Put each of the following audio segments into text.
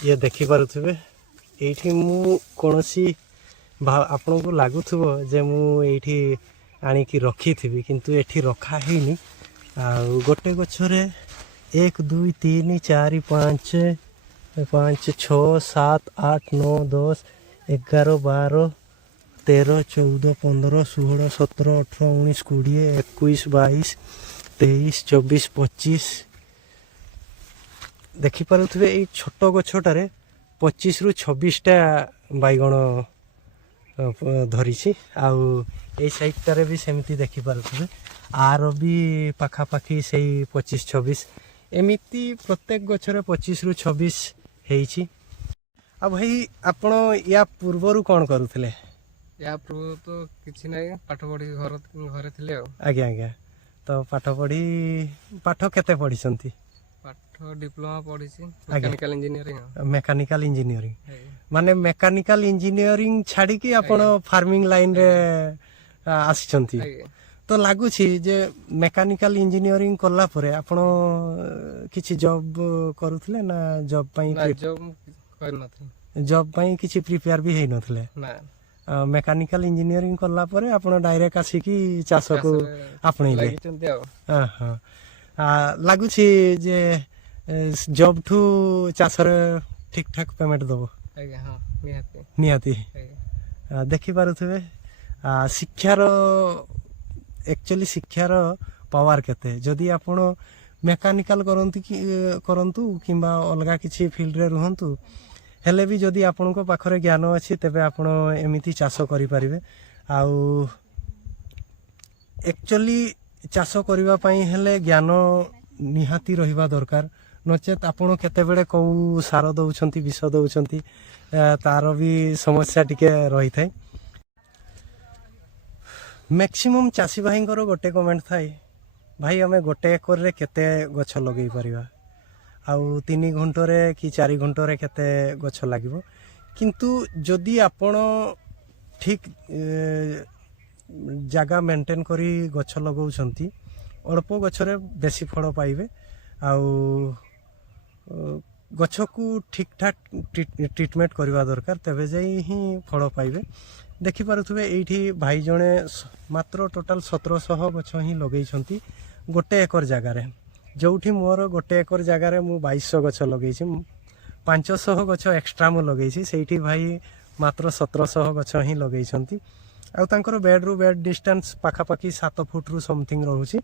ये देखि पारुथिबे एठी मु कोनोसी आपन को लागुथबो जे मु एठी आनी की रखी थिबी किंतु एठी रखा हेनी आ गोटे गछरे 1 2 3 4 5 5 6 7 8 9 10 11 12 13 14 15 16 17 18 19 20 21 22 23 24 25 देखि पारुथिबे एई छोट गछटारे 25 रु 26 टा बैगण धरिछि आउ ए साइडटारे भी सेमती देखि पारुथिबे आर भी पाखापाखि से 25 26 एमिति प्रत्येक गछरे 25 रु 26 हेइछि। आ भाई आपण या पूर्वरु कोन करूथिले? या पूर्व तो किछि नै पाठ पढी घरे थिले आ। आज्ञा आज्ञा तो पाठ पढी पाठ केते पढिसंती? पाठ डिप्लोमा पढिछि मेकानिकल इंजीनियरिंग। मेकानिकल इंजीनियरिंग माने मेकानिकल इंजीनियरिंग छाड़ी कि आपण फार्मिंग लाइन रे आसिसंती तो लागुछि जे मेकानिकल इंजीनियरिंग करला परे आपण किछि जॉब करूथले ना जॉब पई जॉब कर नथि जॉब पई किछि प्रिपेयर भी हेइ नथले ना मेकानिकल इंजीनियरिंग करला परे आपण डायरेक्ट आसी कि चाष को आपणैले लागिचंती आ। हां लागुछि जे जॉब ठू चाष रे ठीक ठाक पेमेंट दबो? आज्ञा हां निहाती निहाती देखि पारुथबे शिक्षार एक्चुअली शिक्षार पावर केते जदि आपण मेकानिकल करंतु किंबा अलगा किछि फील्ड रे रहंतु हेले भी जदि आपण को पाखरे ज्ञान अछि तबे आपण एमिति चाष करि परिबे। आउ एक्चुअली चाष करिवा पई हेले ज्ञान निहाती रहिबा दरकार नचेत आपण केते बेले को सार दउछंती विष दउछंती तार भी समस्या टिके रही थाए। मैक्सिमम चासी भाई गोटे कमेंट थाए भाई आम गोटे एकर रे केते गछ लगे परिबा आउ 3 घंटे कि 4 घंटे केते गछ लागिबो किंतु जदि आपण ठीक जगह मेंटेन करी गछ लगाउछंती अल्प गछरे बेसी फल पाइबे आउ गछ को ठीक ठाक ट्रीटमेंट करवा दरकार तबे जाई ही फल पाइबे। देखि पारुथबे एठी भाई जणे मात्र टोटल 1700 गछ ही लगेइछंती गोटे एकर जगह रे जोठी मोर गोटे एकर जगह रे मु 2200 गछ लगेइछि 500 गछ एक्स्ट्रा मु लगेइछि सेठी भाई मात्र 1700 गछ ही लगेइछंती आ तांकर बेड रु बेड डिस्टेंस पाखापाखि 7 फुट रु समथिंग रहउछि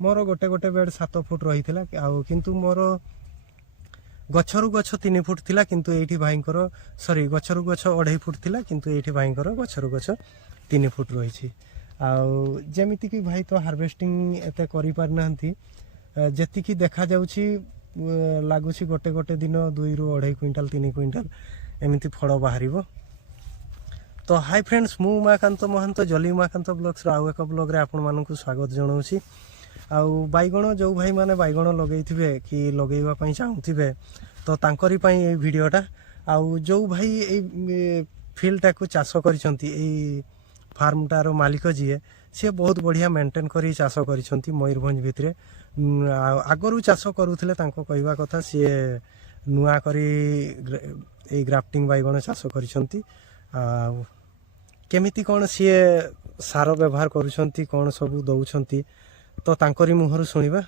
मोर गोटे गोटे बेड 7 फुट रहिथिला आ किंतु मोर गछरु गछ 3 फुट थिला किंतु एठी भाईंकर सॉरी गछरु गछ 2.5 फुट थिला किंतु एठी भाईंकर गछरु गछ 3 फुट रहिछि आउ जेमिति कि भाई तो हार्वेस्टिंग एते करि पार नहंती जेति कि देखा जाउछि लागुछि गोटे गोटे दिन 2 रु 2.5 क्विंटल 3 क्विंटल एमिति फळ बाहरिबो। तो हाय फ्रेंड्स मु उमाकांत महंत जली उमाकांत ब्लॉग्स रो आउ एक ब्लॉग रे आपन मानकु स्वागत जणाउछि। आउ बैगण जो भाई माने बैगण लगेइथिबे कि लगेइबा पई चाहुथिबे तो तांकरी पई ए वीडियोटा आउ जो भाई ए फील्ड को चाष करिसंती ए फार्मटार मालिक जी से बहुत बढ़िया मेंटेन करी चाष करिसंती मयूरभंज भितरे आगरु चाष करूथिले तांको कहवा कथा सी नुआ करी ए ग्राफ्टिंग बैगण चाष करिसंती केमिति कोन सी सार व्यवहार करूसंती कोन सब दउछंती तो तांकरी मुहरु सुनिबा।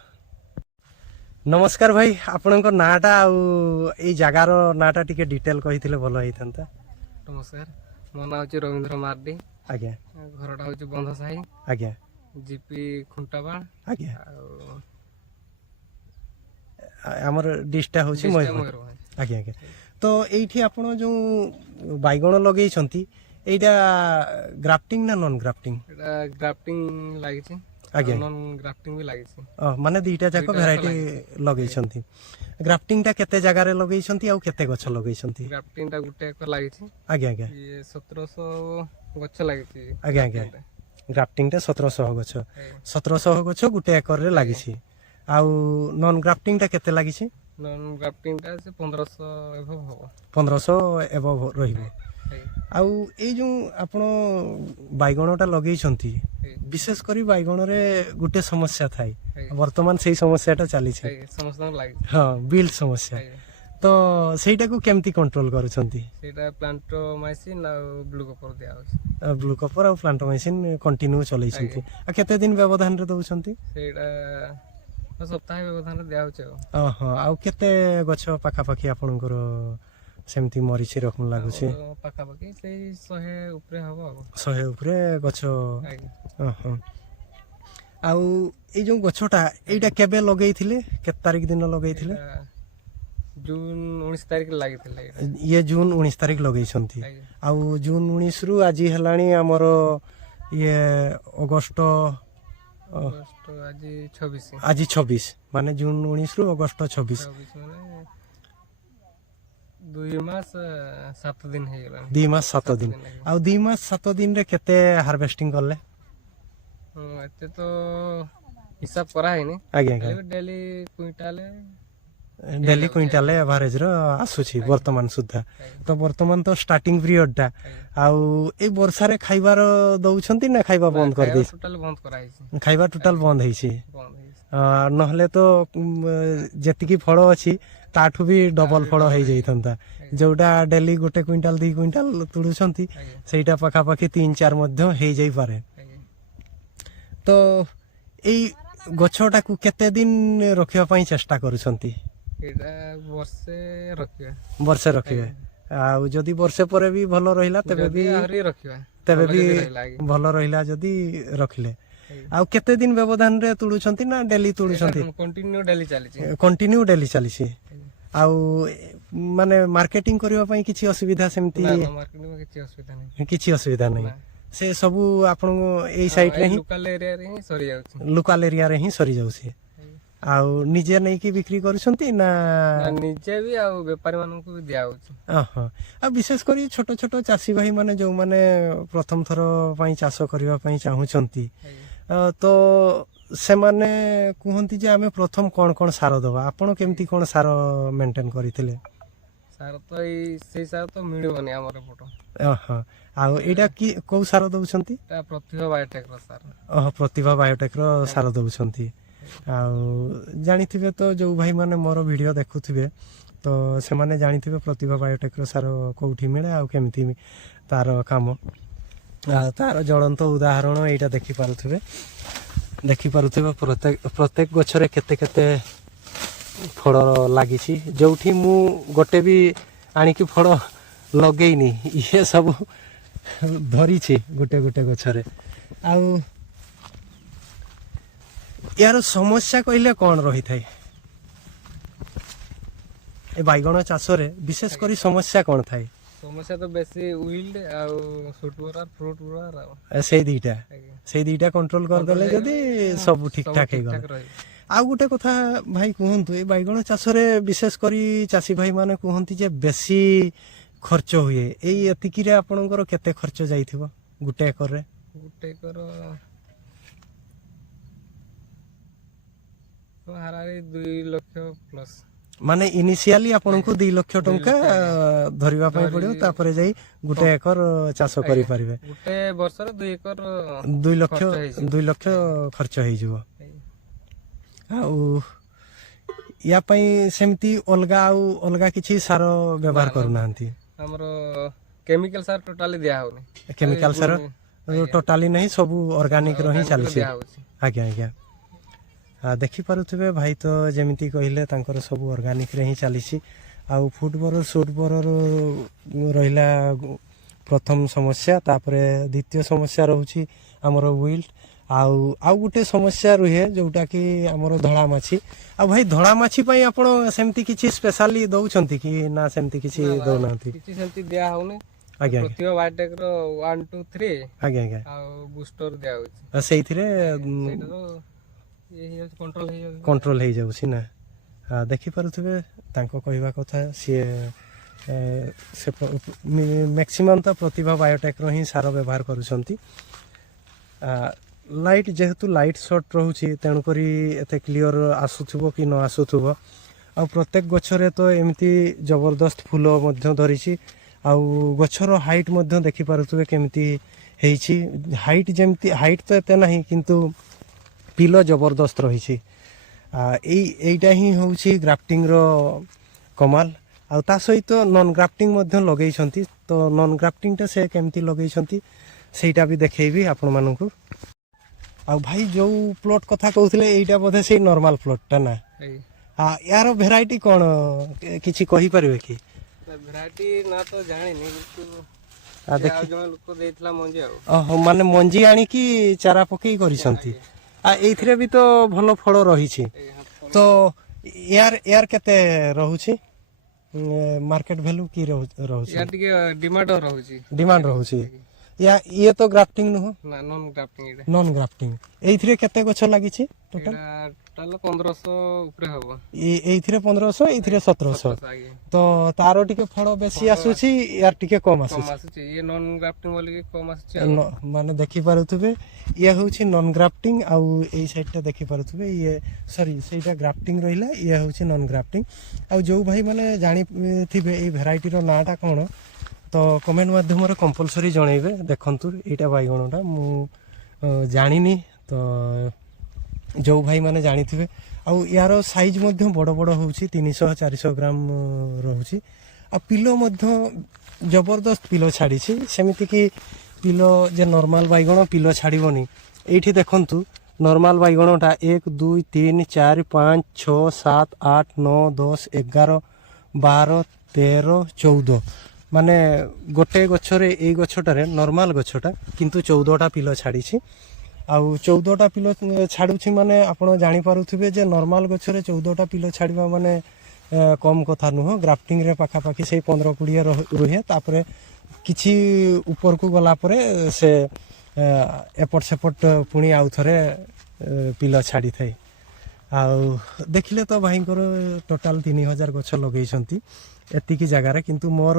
नमस्कार भाई आपनक नाटा आउ ए जगार नाटा टिके डिटेल कहिथिले भलो हेइथंता। नमस्कार मो नाम अछि रविंद्र मार्डी। आज्ञा घरटा होछि बंध साही। आज्ञा जीपी खुंटाबा। आज्ञा हमर डिस्टा होछि मयूरभंज। आज्ञा आज्ञा तो एठी आपण जो बैगण लगेइ छंती एटा ग्राफ्टिंग ना नॉन ग्राफ्टिंग? एटा ग्राफ्टिंग लागिछि आज्ञा नॉन ग्राफ्टिंग भी लागिछि माने दुईटा जाक भेराइटी लगेइ छंती। ग्राफ्टिंग टा केते जगह रे लगेइ छंती आ केते गछ लगेइ छंती? ग्राफ्टिंग टा गुटे एकर लागिछि। आज्ञा आज्ञा ये 1700 गछ लागिछि। आज्ञा आज्ञा ग्राफ्टिंग टा 1700 गछ 1700 गछ गुटे एकर रे लागिछि आउ नॉन ग्राफ्टिंग टा केते लागिछि? नॉन ग्राफ्टिंग टा से 1500 एबो हो 1500 एबो रहिबो आउ ए जो आपण बैगणटा लगेइ छंती विशेष करी बैगण रे गुटे समस्या थाई वर्तमान सेही समस्याटा चली छै समस्या लागि हां बिल्ड समस्या ତ ସେଇଟାକୁ କେମିତି କଣ୍ଟ୍ରୋଲ କରୁଛନ୍ତି? ସେଇଟା ପ୍ଲାଣ୍ଟୋମାଇସିନ୍ ଆଉ ବ୍ଲୁ କପର ଦିଆହଉଛି। ବ୍ଲୁ କପର ଆଉ ପ୍ଲାଣ୍ଟୋମାଇସିନ୍ କଣ୍ଟିନ୍ୟୁ ଚଲେଇଛନ୍ତି। ଆଉ କେତେ ଦିନ ବ୍ୟବଧାନରେ ଦଉଛନ୍ତି? ସେଇଟା ସପ୍ତାହେ ବ୍ୟବଧାନରେ ଦିଆହଉଛି ଆଉ। ଓହୋ, ଆଉ କେତେ ଗଛ ପାଖାପାଖି ଆପଣଙ୍କର ସେମିତି ମରିଛି ରକମ ଲାଗୁଛି? ଆମର ପାଖାପାଖି ସେଇ 100 ଉପରେ ହବ ଆଉ। 100 ଉପରେ ଗଛ। ଆଜ୍ଞା। ଓହୋ, ଆଉ ଏଇ ଯୋଉ ଗଛଟା ଏଇଟା କେବେ ଲଗେଇଥିଲେ? କେତେ ତାରିଖ ଦିନ ଲଗେଇଥିଲେ? ଏଇଟା ଜୁନ 19 ତାରିଖରେ ଲାଗିଥିଲା ଏଇଟା। ଇଏ ଜୁନ 19 ତାରିଖ ଲଗେଇଛନ୍ତି। ଆଜ୍ଞା। ଆଉ ଜୁନ 19 ରୁ ଆଜି ହେଲାଣି ଆମର ଇଏ ଅଗଷ୍ଟ ଅଗଷ୍ଟ ଆଜି 26। ଆଜି 26, ମାନେ ଜୁନ 19 ରୁ ଅଗଷ୍ଟ 26। 26 ମାନେ 2 ମାସ 7 ଦିନ ହେଇଗଲାଣି। 2 ମାସ 7 ଦିନ। ଆଜ୍ଞା। ଆଉ 2 ମାସ 7 ଦିନରେ କେତେ ହାର୍ଭେଷ୍ଟିଂ କଲେ? ଏତେ ତ ହିସାବ କରାହେଇନି। ଆଜ୍ଞା ଆଜ୍ଞା, ଡେଲି କୁଇଣ୍ଟାଲେ ଡେଲି କୁଇଣ୍ଟାଲ ଏଭାରେଜ ର ଆସୁଛି ବର୍ତ୍ତମାନ ସୁଦ୍ଧା। ତ ବର୍ତ୍ତମାନ ତ ଷ୍ଟାର୍ଟିଂ ପିରିୟଡ ଟା, ଆଉ ଏଇ ବର୍ଷାରେ ଖାଇବାର ଦଉଛନ୍ତି ନା ଖାଇବା ବନ୍ଦ କରିଦେଇଛି? ଟୋଟାଲ ବନ୍ଦ କରାହେଇଛି। ଖାଇବା ଟୋଟାଲ ବନ୍ଦ ହେଇଛି। ବନ୍ଦ ହେଇଛି। ନହେଲେ ତ ଯେତିକି ଫଳ ଅଛି ତାଠୁ ବି ଡବଲ ଫଳ ହେଇଯାଇଥାନ୍ତା। ଯୋଉଟା ଡେଲି 1 କୁଇଣ୍ଟାଲ 2 କୁଇଣ୍ଟାଲ ତୁଳୁଛନ୍ତି, ଆଜ୍ଞା। ସେଇଟା ପାଖାପାଖି 3-4 ମଧ୍ୟ ହେଇଯାଇପାରେ। ଆଜ୍ଞା। ତ ଏଇ ଗଛଟାକୁ କେତେ ଦିନ ରଖିବା ପାଇଁ ଚେଷ୍ଟା କରୁଛନ୍ତି? ଏଇଟା ବର୍ଷେ ରଖିବା। ବର୍ଷେ ରଖିବେ। ଆଉ ଯଦି ବର୍ଷେ ପରେ ବି ଭଲ ରହିଲା ତେବେ ବି ଆହୁରି ରଖିବା। ତେବେ ବି ରହିଲା, ଆଜ୍ଞା। ଭଲ ରହିଲା ଯଦି ରଖିଲେ। ଆଜ୍ଞା। ଆଉ କେତେ ଦିନ ବ୍ୟବଧାନରେ ତୁଳୁଛନ୍ତି ନା ଡେଲି ତୁଳୁଛନ୍ତି? କଣ୍ଟିନ୍ୟୁ ଡେଲି ଚାଲିଛି। କଣ୍ଟିନ୍ୟୁ ଡେଲି ଚାଲିଛି। ଆଉ ମାନେ ମାର୍କେଟିଂ କରିବା ପାଇଁ କିଛି ଅସୁବିଧା ସେମିତି? ମାର୍କେଟିଂ କିଛି ଅସୁବିଧା ନାହିଁ। କିଛି ଅସୁବିଧା ନାହିଁ। ସେ ସବୁ ଆପଣଙ୍କ ଏଇ ହଁ, ସାଇଡରେ ହିଁ ଲୋକାଲ ଏରିଆରେ ହିଁ ସରିଯାଉଛି। ଲୋକାଲ ଏରିଆରେ ହିଁ ସରିଯାଉଛି। ଆଉ ନିଜେ ନେଇକି ବିକ୍ରି କରୁଛନ୍ତି ନା? ନିଜେ ବି ଆଉ ବେପାରୀ ମାନଙ୍କୁ ବି ଦିଆହଉଛି। ଓହୋ, ଆଉ ବିଶେଷ କରି ଛୋଟ ଛୋଟ ଚାଷୀ ଭାଇ ମାନେ ଯୋଉମାନେ ପ୍ରଥମ ଥର ପାଇଁ ଚାଷ କରିବା ପାଇଁ ଚାହୁଁଛନ୍ତି, ତ ସେମାନେ କୁହନ୍ତି ଯେ ଆମେ ପ୍ରଥମ କଣ କଣ ସାର ଦବା? ଆପଣ କେମିତି କଣ ସାର ମେଣ୍ଟେନ କରିଥିଲେ? ସାର ତ ସେଇ ସାର ତ ମିଳିବନି ଆମର ଏପଟ। ଓହୋ, ଆଉ ଏଇଟା କି କୋଉ ସାର ଦଉଛନ୍ତି? ଏଟା ପ୍ରତିଭା ବାୟୋଟେକ୍ ର ସାର। ଓହୋ, ପ୍ରତିଭା ବାୟୋଟେକ ର ସାର ଦଉଛନ୍ତି। ଆଉ ଜାଣିଥିବେ ତ ଯୋଉ ଭାଇ ମାନେ ମୋର ଭିଡିଓ ଦେଖୁଥିବେ, ତ ସେମାନେ ଜାଣିଥିବେ ପ୍ରତିଭା ବାୟୋଟେକ ର ସାର କୋଉଠି ମିଳେ ଆଉ କେମିତି ତାର କାମ। ଆଉ ତାର ଜ୍ୱଳନ୍ତ ଉଦାହରଣ ଏଇଟା ଦେଖିପାରୁଥିବେ ପ୍ରତ୍ୟେକ ଗଛରେ କେତେ କେତେ ଫଳ ଲାଗିଛି। ଯୋଉଠି ମୁଁ ଗୋଟେ ବି ଆଣିକି ଫଳ ଲଗେଇନି, ଇଏ ସବୁ ଧରିଛି ଗୋଟେ ଗୋଟେ ଗଛରେ। ଆଉ ୟାର ସମସ୍ୟା କହିଲେ କଣ ରହିଥାଏ? ଏ ବାଇଗଣ ଚାଷରେ ବିଶେଷ କରି ସମସ୍ୟା କଣ ଥାଏ? ସମସ୍ୟା ତ ବେଶୀ ୱିଲ୍ଡ ଆଉ ସୁଟ୍ ବୋରର, ଫ୍ରୁଟ୍ ବୋରର ଆଉ ସେଇ ଦିଟା କଣ୍ଟ୍ରୋଲ କରିଦେଲେ ଯଦି ସବୁ ଠିକ ଠାକ ହେଇଗଲା। ରହିବ। ଆଉ ଗୋଟେ କଥା ଭାଇ କୁହନ୍ତୁ, ଏଇ ବାଇଗଣ ଚାଷରେ ବିଶେଷ କରି ଚାଷୀ ଭାଇ ମାନେ କୁହନ୍ତି ଯେ ବେଶୀ ଖର୍ଚ୍ଚ ହୁଏ। ଏଇ ଏତିକିରେ ଆପଣଙ୍କର କେତେ ଖର୍ଚ୍ଚ ଯାଇଥିବ ଗୋଟେ ଏକରରେ? ଗୋଟେ ଏକର ହାରାହାରି 2 ଲକ୍ଷ ପ୍ଲସ। ମାନେ ଇନିସିଆଲି ଆପଣଙ୍କୁ 2 ଲକ୍ଷ ଟଙ୍କା ଧରିବା ପାଇଁ ପଡିବ, ତାପରେ ଯାଇ ଗୋଟେ ଏକର ଚାଷ କରିପାରିବେ। ଗୋଟେ ବର୍ଷରେ 2 ଏକର 2 ଲକ୍ଷ ଖର୍ଚ୍ଚ ହେଇଯିବ। ଆଉ ୟା ପାଇଁ ସେମିତି ଅଲଗା କିଛି ସାର ବ୍ୟବହାର କରୁନାହାନ୍ତି? ଆମର କେମିକାଲ ସାର ଟୋଟାଲି ଦିଆ ହଉନି। କେମିକାଲ ସାର ଟୋଟାଲି ନାହିଁ, ସବୁ ଅର୍ଗାନିକ ର ହିଁ ଚାଲିଛି। ଆଜ୍ଞା ଆଜ୍ଞା, ଦେଖିପାରୁଥିବେ ଭାଇ ତ ଯେମିତି କହିଲେ ତାଙ୍କର ସବୁ ଅର୍ଗାନିକରେ ହିଁ ଚାଲିଛି। ଆଉ ଫୁଟ୍ ବୋରର ସୁଟ୍ ବୋରର ରହିଲା ପ୍ରଥମ ସମସ୍ୟା। ତାପରେ ଦ୍ୱିତୀୟ ସମସ୍ୟା ରହୁଛି ଆମର ୱିଲ୍ଡ। ଆଉ ଗୋଟେ ସମସ୍ୟା ରୁହେ ଯୋଉଟା କି ଆମର ଧଳା ମାଛି। ଆଉ ଭାଇ ଧଳା ମାଛି ପାଇଁ ଆପଣ ସେମିତି କିଛି ସ୍ପେଶାଲି ଦଉଛନ୍ତି କି ନା ସେମିତି କିଛି ଦଉନାହାନ୍ତି? କିଛି ସେମିତି ଦିଆ ହଉନି। ଆଜ୍ଞା ପ୍ରତିଭା ବାୟୋଟେକ୍ ର 1, 2, 3 ଆଜ୍ଞା ଆଜ୍ଞା, ଆଉ ବୁଷ୍ଟର ଦିଆ ହଉଛି। ସେଇଥିରେ କଣ୍ଟ୍ରୋଲ ହେଇଯାଉଛି। ହେଇଯାଉଛି ନା? ଦେଖିପାରୁଥିବେ ତାଙ୍କ କହିବା କଥା, ସିଏ ମ୍ୟାକ୍ସିମମ୍ ତ ପ୍ରତିଭା ବାୟୋଟେକ୍ ର ହିଁ ସାର ବ୍ୟବହାର କରୁଛନ୍ତି। ଲାଇଟ୍ ଯେହେତୁ ଲାଇଟ୍ ସର୍ଟ ରହୁଛି, ତେଣୁକରି ଏତେ କ୍ଲିଅର ଆସୁଥିବ କି ନ ଆସୁଥିବ। ଆଉ ପ୍ରତ୍ୟେକ ଗଛରେ ତ ଏମିତି ଜବରଦସ୍ତ ଫୁଲ ମଧ୍ୟ ଧରିଛି। ଆଉ ଗଛର ହାଇଟ୍ ମଧ୍ୟ ଦେଖିପାରୁଥିବେ କେମିତି ହେଇଛି। ହାଇଟ୍ ତ ଏତେ ନାହିଁ, କିନ୍ତୁ ପିଲ ଜବରଦସ୍ତ ରହିଛି। ଏଇଟା ହିଁ ହେଉଛି ଗ୍ରାଫ୍ଟିଂର କମାଲ। ଆଉ ତା ସହିତ ନନ୍ ଗ୍ରାଫ୍ଟିଂ ମଧ୍ୟ ଲଗେଇଛନ୍ତି। ତ ନନ୍ ଗ୍ରାଫ୍ଟିଂଟା ସେ କେମିତି ଲଗେଇଛନ୍ତି ସେଇଟା ବି ଦେଖେଇବି ଆପଣମାନଙ୍କୁ। ଆଉ ଭାଇ ଯୋଉ ପ୍ଲଟ୍ କଥା କହୁଥିଲେ ଏଇଟା ବୋଧେ ସେଇ ନର୍ମାଲ ପ୍ଲଟ୍ଟା ନା? ଏଇ ୟାର ଭେରାଇଟି କ'ଣ କିଛି କହିପାରିବେ କି? ଭେରାଇଟି ନା ତ ଜାଣିନି, କିନ୍ତୁ ଆଉ ସେ ଆଉ ଜଣେ ଲୋକ ଦେଇଥିଲା ମଞ୍ଜି ଆଉ। ଓହୋ, ମାନେ ମଞ୍ଜି ଆଣିକି ଚାରା ପକେଇ କରିଛନ୍ତି। ଏଇଥିରେ ବି ତ ଭଲ ଫଳ ରହିଛି। ତ ୟାର କେତେ ରହୁଛି ମାର୍କେଟ ଭ୍ୟାଲୁ କି ରହୁଛି? ୟାର ଟିକେ ଡିମାଣ୍ଡ ରହୁଛି। ଡିମାଣ୍ଡ ରହୁଛି। ଇଏ ତ ଗ୍ରାଫ୍ଟିଂ ନୁହଁ, ନା ନନ୍ ଗ୍ରାଫ୍ଟିଂ ଏଇଟା। Non grafting. ଏଇଥିରେ କେତେ ଗଛ ଲାଗିଛି ଟୋଟାଲ? ତାହେଲେ 1500 ଉପରେ ହବ। ଏଇଥିରେ 1500, ଏଇଥିରେ 1700। ଆଜ୍ଞା। ତ ତାର ଟିକେ ଫଳ ବେଶୀ ଆସୁଛି, ୟାର ଟିକେ କମ କମ ଆସୁଛି। ଆସୁଛି, ଇଏ ନନ୍ ଗ୍ରାଫ୍ଟିଂ ବୋଲିକି କମ ଆସୁଛି। ମାନେ ଦେଖିପାରୁଥିବେ ଇଏ ହେଉଛି ନନ୍ ଗ୍ରାଫ୍ଟିଂ, ଆଉ ଏଇ ସାଇଡ୍ଟା ଦେଖିପାରୁଥିବେ ଇଏ ସରି ସେଇଟା ଗ୍ରାଫ୍ଟିଂ ରହିଲା, ଇଏ ହେଉଛି ନନ୍ ଗ୍ରାଫ୍ଟିଂ। ଆଉ ଯେଉଁ ଭାଇମାନେ ଜାଣିଥିବେ ଏଇ ଭେରାଇଟିର ନାଁଟା କ'ଣ, ତ କମେଣ୍ଟ ମାଧ୍ୟମରେ କମ୍ପଲସରି ଜଣେଇବେ। ଦେଖନ୍ତୁ ଏଇଟା ବାଇଗଣଟା ମୁଁ ଜାଣିନି, ତ ଯେଉଁ ଭାଇମାନେ ଜାଣିଥିବେ। ଆଉ ୟାର ସାଇଜ୍ ମଧ୍ୟ ବଡ଼ ବଡ଼ ହେଉଛି, 300-400 ଗ୍ରାମ ରହୁଛି। ଆଉ ପିଲ ମଧ୍ୟ ଜବରଦସ୍ତ ପିଲ ଛାଡ଼ିଛି, ସେମିତିକି ପିଲ ଯେ ନର୍ମାଲ ବାଇଗଣ ପିଲ ଛାଡ଼ିବନି। ଏଇଠି ଦେଖନ୍ତୁ ନର୍ମାଲ ବାଇଗଣଟା 1 2 3 4 5 6 7 8 9 10 11 12 13 14, ମାନେ ଗୋଟେ ଗଛରେ ଏଇ ଗଛଟାରେ ନର୍ମାଲ ଗଛଟା କିନ୍ତୁ 14ଟା ପିଲ ଛାଡ଼ିଛି। ଆଉ 14ଟା ପିଲ ଛାଡ଼ୁଛି ମାନେ ଆପଣ ଜାଣିପାରୁଥିବେ ଯେ ନର୍ମାଲ ଗଛରେ 14ଟା ପିଲ ଛାଡ଼ିବା ମାନେ କମ୍ କଥା ନୁହଁ। ଗ୍ରାଫ୍ଟିଂରେ ପାଖାପାଖି ସେଇ 15-20 ରୁହେ, ତାପରେ କିଛି ଉପରକୁ ଗଲା ପରେ ସେ ଏପଟ ସେପଟ ପୁଣି ଆଉ ଥରେ ପିଲ ଛାଡ଼ିଥାଏ। ଆଉ ଦେଖିଲେ ତ ଭାଇଙ୍କର ଟୋଟାଲ 3000 ଗଛ ଲଗେଇଛନ୍ତି ଏତିକି ଜାଗାରେ, କିନ୍ତୁ ମୋର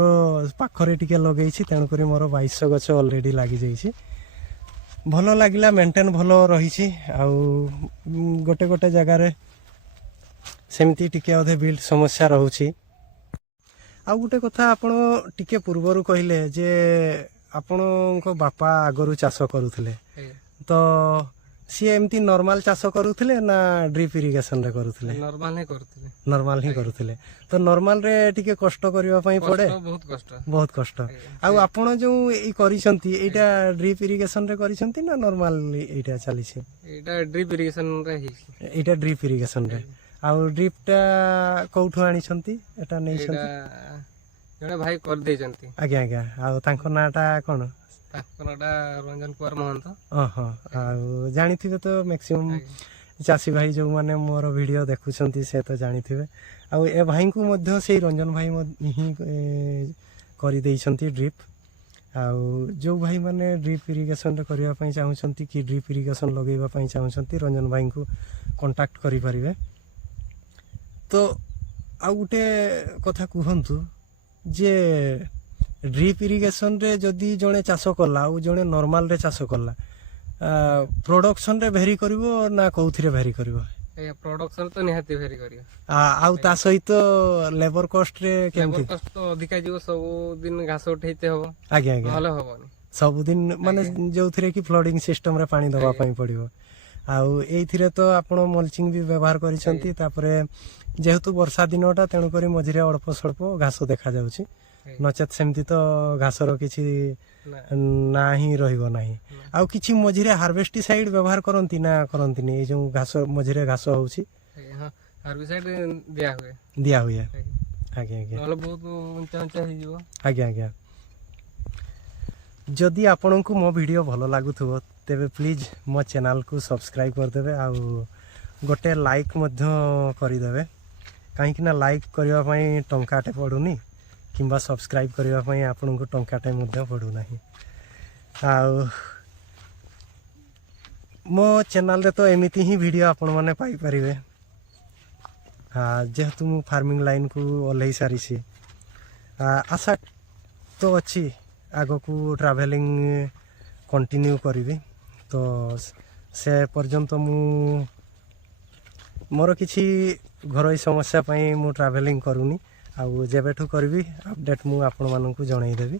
ପାଖରେ ଟିକେ ଲଗେଇଛି, ତେଣୁକରି ମୋର 2200 ଗଛ ଅଲରେଡ଼ି ଲାଗିଯାଇଛି। ଭଲ ଲାଗିଲା, ମେଣ୍ଟେନ୍ ଭଲ ରହିଛି। ଆଉ ଗୋଟେ ଗୋଟେ ଜାଗାରେ ସେମିତି ଟିକେ ଅଧେ ବିଲ୍ଡ ସମସ୍ୟା ରହୁଛି। ଆଉ ଗୋଟେ କଥା ଆପଣ ଟିକେ ପୂର୍ବରୁ କହିଲେ ଯେ ଆପଣଙ୍କ ବାପା ଆଗରୁ ଚାଷ କରୁଥିଲେ, ତ ସିଏ ଏମିତି ନର୍ମାଲ ଚାଷ କରୁଥିଲେ ନା ଡ୍ରିପ୍ ଇରିଗେସନରେ କରୁଥିଲେ? ନର୍ମାଲ ହିଁ କରୁଥିଲେ। ନର୍ମାଲ ହିଁ କରୁଥିଲେ। ତ ନର୍ମାଲରେ ଟିକେ କଷ୍ଟ କରିବା ପାଇଁ ପଡ଼େ, ବହୁତ କଷ୍ଟ। ଆଉ ଆପଣ ଯେଉଁ ଏଇ କରିଛନ୍ତି ଏଇଟା ଡ୍ରିପ୍ ଇରିଗେସନରେ କରିଛନ୍ତି ନା ନର୍ମାଲ ଏଇଟା ଚାଲିଛି? ଏଇଟା ଡ୍ରିପ୍ ଇରିଗେସନରେ ହେଇଛି। ଏଇଟା ଡ୍ରିପ୍ ଇରିଗେସନରେ। ଆଉ ଡ୍ରିପ୍ଟା କୋଉଠୁ ଆଣିଛନ୍ତି? ଏଟା ନେଇଛନ୍ତି ଜଣେ ଭାଇ କରିଦେଇଛନ୍ତି। ଆଜ୍ଞା ଆଜ୍ଞା। ଆଉ ତାଙ୍କ ନାଁଟା କ'ଣ? ତାଙ୍କ ନାଁଟା ରଞ୍ଜନ କୁମାର ମହନ୍ତ। ଓହୋ। ଆଉ ଜାଣିଥିବେ ତ ମ୍ୟାକ୍ସିମମ୍ ଚାଷୀ ଭାଇ ଯେଉଁମାନେ ମୋର ଭିଡ଼ିଓ ଦେଖୁଛନ୍ତି ସେ ତ ଜାଣିଥିବେ। ଆଉ ଏ ଭାଇଙ୍କୁ ମଧ୍ୟ ସେଇ ରଞ୍ଜନ ଭାଇ ହିଁ କରିଦେଇଛନ୍ତି ଡ୍ରିପ୍। ଆଉ ଯେଉଁ ଭାଇମାନେ ଡ୍ରିପ୍ ଇରିଗେସନରେ କରିବା ପାଇଁ ଚାହୁଁଛନ୍ତି କି ଡ୍ରିପ୍ ଇରିଗେସନ୍ ଲଗାଇବା ପାଇଁ ଚାହୁଁଛନ୍ତି ରଞ୍ଜନ ଭାଇଙ୍କୁ କଣ୍ଟାକ୍ଟ କରିପାରିବେ। ତ ଆଉ ଗୋଟେ କଥା କୁହନ୍ତୁ ଯେ ଡ୍ରିପ୍ ଇରିଗେସନରେ ଯଦି ଜଣେ ଚାଷ କଲା ଆଉ ଜଣେ ନର୍ମାଲରେ ଚାଷ କଲା, ପ୍ରଡକ୍ସନରେ ଭେରି କରିବ ନା କେଉଁଥିରେ ଭେରି କରିବ? ପ୍ରଡକ୍ସନ ତ ନିହାତି ଭେରି କରିବ। ଆଉ ତା ସହିତ ଲେବର କଷ୍ଟରେ କେମିତି? ଲେବର କଷ୍ଟ ତ ଅଧିକା ଯିବ, ସବୁଦିନ ଘାସ ଉଠେଇତେ ହବ। ଆଜ୍ଞା ଆଜ୍ଞା। ନହେଲେ ହବନି। ସବୁଦିନ ମାନେ ଯୋଉଥିରେ କି ଫ୍ଲଡିଂ ସିଷ୍ଟମରେ ପାଣି ଦେବା ପାଇଁ ପଡ଼ିବ। ଆଉ ଏଇଥିରେ ତ ଆପଣ ମଲ୍ଚିଂ ବି ବ୍ୟବହାର କରିଛନ୍ତି। ତାପରେ ଯେହେତୁ ବର୍ଷା ଦିନଟା ତେଣୁକରି ମଝିରେ ଅଳ୍ପ ସ୍ୱଳ୍ପ ଘାସ ଦେଖାଯାଉଛି, ନଚେତ୍ ସେମିତି ତ ଘାସର କିଛି ନା ହିଁ ରହିବ ନାହିଁ। ଆଉ କିଛି ମଝିରେ ହାର୍ଭେଷ୍ଟିସାଇଡ୍ ବ୍ୟବହାର କରନ୍ତି ନା କରନ୍ତିନି? ଏଇ ଯେଉଁ ଘାସ ମଝିରେ ଘାସ ହେଉଛି ହାର୍ବିସାଇଡ୍ ଦିଆ ହୁଏ। ଦିଆ ହୁଏ। ଆଜ୍ଞା ଆଜ୍ଞା। ନହେଲେ ବହୁତ ଉଞ୍ଚା ଉଞ୍ଚା ହେଇଯିବ। ଆଜ୍ଞା ଆଜ୍ଞା। ଯଦି ଆପଣଙ୍କୁ ମୋ ଭିଡ଼ିଓ ଭଲ ଲାଗୁଥିବ ତେବେ ପ୍ଲିଜ୍ ମୋ ଚ୍ୟାନେଲକୁ ସବସ୍କ୍ରାଇବ୍ କରିଦେବେ, ଆଉ ଗୋଟେ ଲାଇକ୍ ମଧ୍ୟ କରିଦେବେ। କାହିଁକିନା ଲାଇକ୍ କରିବା ପାଇଁ ଟଙ୍କାଟେ ପଡ଼ୁନି, କିମ୍ବା ସବସ୍କ୍ରାଇବ୍ କରିବା ପାଇଁ ଆପଣଙ୍କୁ ଟଙ୍କାଟେ ମଧ୍ୟ ପଡ଼ୁନାହିଁ। ଆଉ ମୋ ଚ୍ୟାନେଲରେ ତ ଏମିତି ହିଁ ଭିଡ଼ିଓ ଆପଣମାନେ ପାଇପାରିବେ। ଯେହେତୁ ମୁଁ ଫାର୍ମିଂ ଲାଇନ୍କୁ ଓହ୍ଲେଇ ସାରିଛି, ଆଶା ତ ଅଛି ଆଗକୁ ଟ୍ରାଭେଲିଂ କଣ୍ଟିନ୍ୟୁ କରିବି। ତ ସେ ପର୍ଯ୍ୟନ୍ତ ମୁଁ ମୋର କିଛି ଘରୋଇ ସମସ୍ୟା ପାଇଁ ମୁଁ ଟ୍ରାଭେଲିଂ କରୁନି। ଆଉ ଯେବେଠୁ କରିବି ଅପଡ଼େଟ୍ ମୁଁ ଆପଣମାନଙ୍କୁ ଜଣାଇଦେବି।